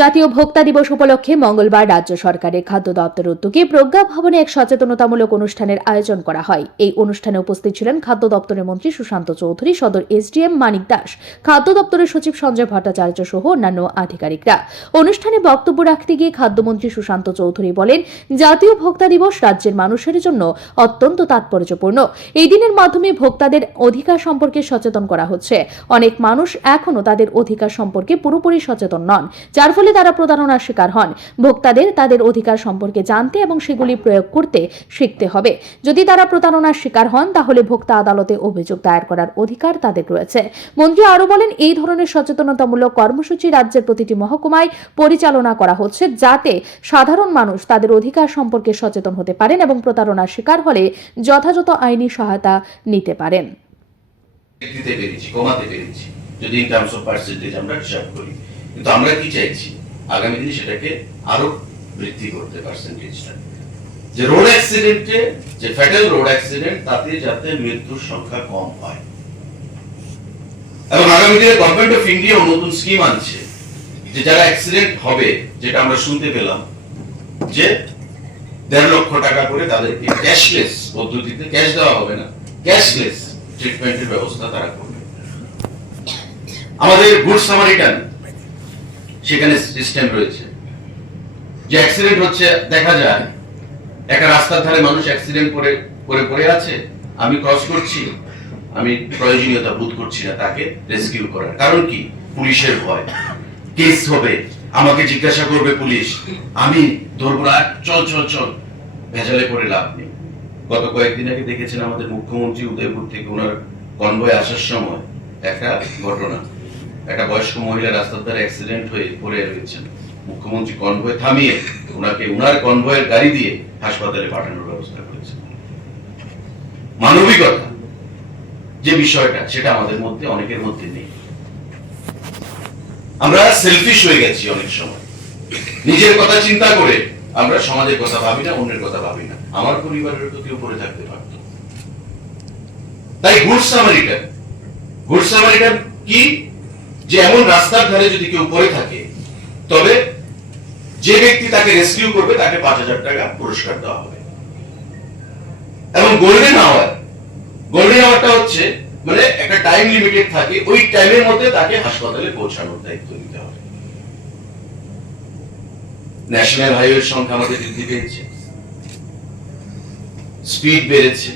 জাতীয় ভোক্তা দিবস উপলক্ষে মঙ্গলবার রাজ্য সরকারের খাদ্য দপ্তরের উদ্যোগে প্রজ্ঞা ভবনে এক সচেতনতামূলক অনুষ্ঠানের আয়োজন করা হয়। এই অনুষ্ঠানে উপস্থিত ছিলেন খাদ্য দপ্তরের মন্ত্রী সুশান্ত চৌধুরী, সদর এসডিএম মানিক দাস, খাদ্য দপ্তরের সচিব সঞ্জয় ভট্টাচার্য সহ অন্যান্য আধিকারিকরা। অনুষ্ঠানে বক্তব্য রাখতে গিয়ে খাদ্যমন্ত্রী সুশান্ত চৌধুরী বলেন, জাতীয় ভোক্তা দিবস রাজ্যের মানুষের জন্য অত্যন্ত তাৎপর্যপূর্ণ। এই দিনের মাধ্যমে ভোক্তাদের অধিকার সম্পর্কে সচেতন করা হচ্ছে। অনেক মানুষ এখনো তাদের অধিকার সম্পর্কে পুরোপুরি সচেতন নন, যার ফলে তারা প্রতারণার শিকার হন। ভোক্তাদের তাদের অধিকার সম্পর্কে জানতে এবং সেগুলি প্রয়োগ করতে শিখতে হবে। যদি তারা প্রতারণার শিকার হন, তাহলে ভোক্তা আদালতে অভিযোগ দায়ের করার অধিকার তাদের রয়েছে। মন্ত্রী আরও বলেন, এই ধরনের সচেতনতামূলক কর্মসূচি রাজ্যের প্রতিটি মহকুমায় পরিচালনা করা হচ্ছে, যাতে সাধারণ মানুষ তাদের অধিকার সম্পর্কে সচেতন হতে পারেন এবং প্রতারণার শিকার হলে যথাযথ আইনি সহায়তা নিতে পারেন। যদি ইন টার্মস অফ পার্সেন্টেজ আমরা হিসাব করি, কিন্তু আমরা কি চাইছি, আগামী দিনে সেটাকে আরো বৃদ্ধি করতে পার্সেন্টেজটা, যে রোড অ্যাক্সিডেন্টে, যে ফ্যাটাল রোড অ্যাক্সিডেন্ট, তাতে যাতে মৃত্যুর সংখ্যা কম হয়। এবং আগামী দিনে গভর্নমেন্ট অফ ইন্ডিয়া নতুন স্কিম আনছে, যে যারা অ্যাক্সিডেন্ট হবে, যেটা আমরা শুনতে পেলাম, যে 1.5 লক্ষ টাকা করে তাদেরকে ক্যাশলেস পদ্ধতিতে, ক্যাশ দেওয়া হবে না, ক্যাশলেস ট্রিটমেন্টের ব্যবস্থা তারা করবে। আমাদের গুড সামারিটান সেখানে সিস্টেম রয়েছে, যে অ্যাক্সিডেন্ট হচ্ছে, দেখা যায় একটা রাস্তার ধারে মানুষ অ্যাক্সিডেন্ট করে পড়ে আছে, আমি ক্রস করছি, আমি প্রয়োজনীয়তা বোধ করছি না তাকে রেস্কিউ করার। কারণ কি? পুলিশের ভয়, কেস হবে, আমাকে জিজ্ঞাসা করবে পুলিশ, আমি ধরবো না, চল চল চল, ভেজালে করে লাভ নেই। গত কয়েকদিন আগে দেখেছেন আমাদের মুখ্যমন্ত্রী উদয়পুর থেকে ওনার কনভয় আসার সময় একটা ঘটনা, একটা বয়স্ক মহিলা রাস্তার ধারে অ্যাক্সিডেন্ট হয়ে পড়ে রয়েছেন। মুখ্যমন্ত্রী কনভয় থামিয়ে ওনাকে ওনার কনভয়ের গাড়ি দিয়ে হাসপাতালে পাঠানোর ব্যবস্থা করেছেন। মানবিকতা যে বিষয়টা, সেটা আমাদের মধ্যে অনেকের মধ্যে নেই। আমরা সেলফিশ হয়ে গেছি অনেক সময়, নিজের কথা চিন্তা করে আমরা সমাজের কথা ভাবি না, অন্যের কথা ভাবি না। আমার পরিবারের তো কেউ পড়ে থাকতে পারত। তাই গুড সামারিটান কি? যে এমন রাস্তার ধারে যদি কেউ পড়ে থাকে, তবে যে ব্যক্তি তাকে রেস্কিউ করবে তাকে 5,000 টাকা পুরস্কার দেওয়া হবে। এবং গোল্ডেন আওয়ারটা হচ্ছে, মানে একটা টাইম লিমিটেড থাকে, ওই টাইমের মধ্যে তাকে হাসপাতালে পৌঁছানোর দায়িত্ব নিতে হবে। ন্যাশনাল হাইওয়ের সংখ্যা আমাদের বৃদ্ধি পেয়েছে, স্পিড বেড়েছে।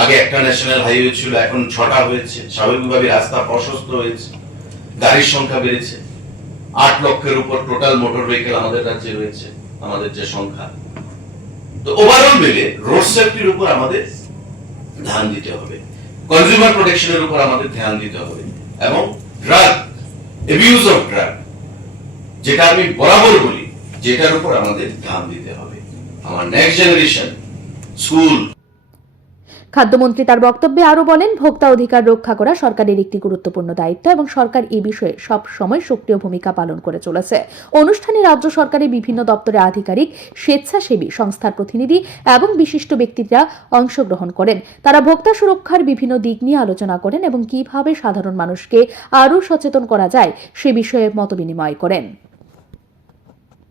আগে একটা ন্যাশনাল হাইওয়ে ছিল, এখন 6টা হয়েছে। স্বাভাবিকভাবে রাস্তা প্রশস্ত হয়েছে, গাড়ির সংখ্যা বেড়েছে। 8 লক্ষের উপর টোটাল মোটর ভেহিকেল আমাদের রাজ্যে রয়েছে, আমাদের যে সংখ্যা। তো ওভারঅল মিলে রোড সেফটির উপর আমাদের ধ্যান দিতে হবে, কনজিউমার প্রোটেকশনের উপর আমাদের ধ্যান দিতে হবে, এবং ড্রাগ অ্যাবিউজ অফ ড্রাগ, যেটা আমি বরাবর বলি, যেটার উপর আমাদের ধ্যান দিতে হবে। আমার নেক্সট জেনারেশন স্কুল। খাদ্যমন্ত্রী তার বক্তব্যে আরও বলেন, ভোক্তা অধিকার রক্ষা করা সরকারের একটি গুরুত্বপূর্ণ দায়িত্ব এবং সরকার এই বিষয়ে সব সময় সক্রিয় ভূমিকা পালন করে চলেছে। অনুষ্ঠানে রাজ্য সরকারের বিভিন্ন দপ্তরের আধিকারিক, স্বেচ্ছাসেবী সংস্থার প্রতিনিধি এবং বিশিষ্ট ব্যক্তিরা অংশগ্রহণ করেন। তারা ভোক্তা সুরক্ষার বিভিন্ন দিক নিয়ে আলোচনা করেন এবং কিভাবে সাধারণ মানুষকে আরও সচেতন করা যায় সে বিষয়ে মতবিনিময় করেন।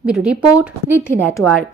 ব্যুরো রিপোর্ট, ঋদ্ধি নেটওয়ার্ক।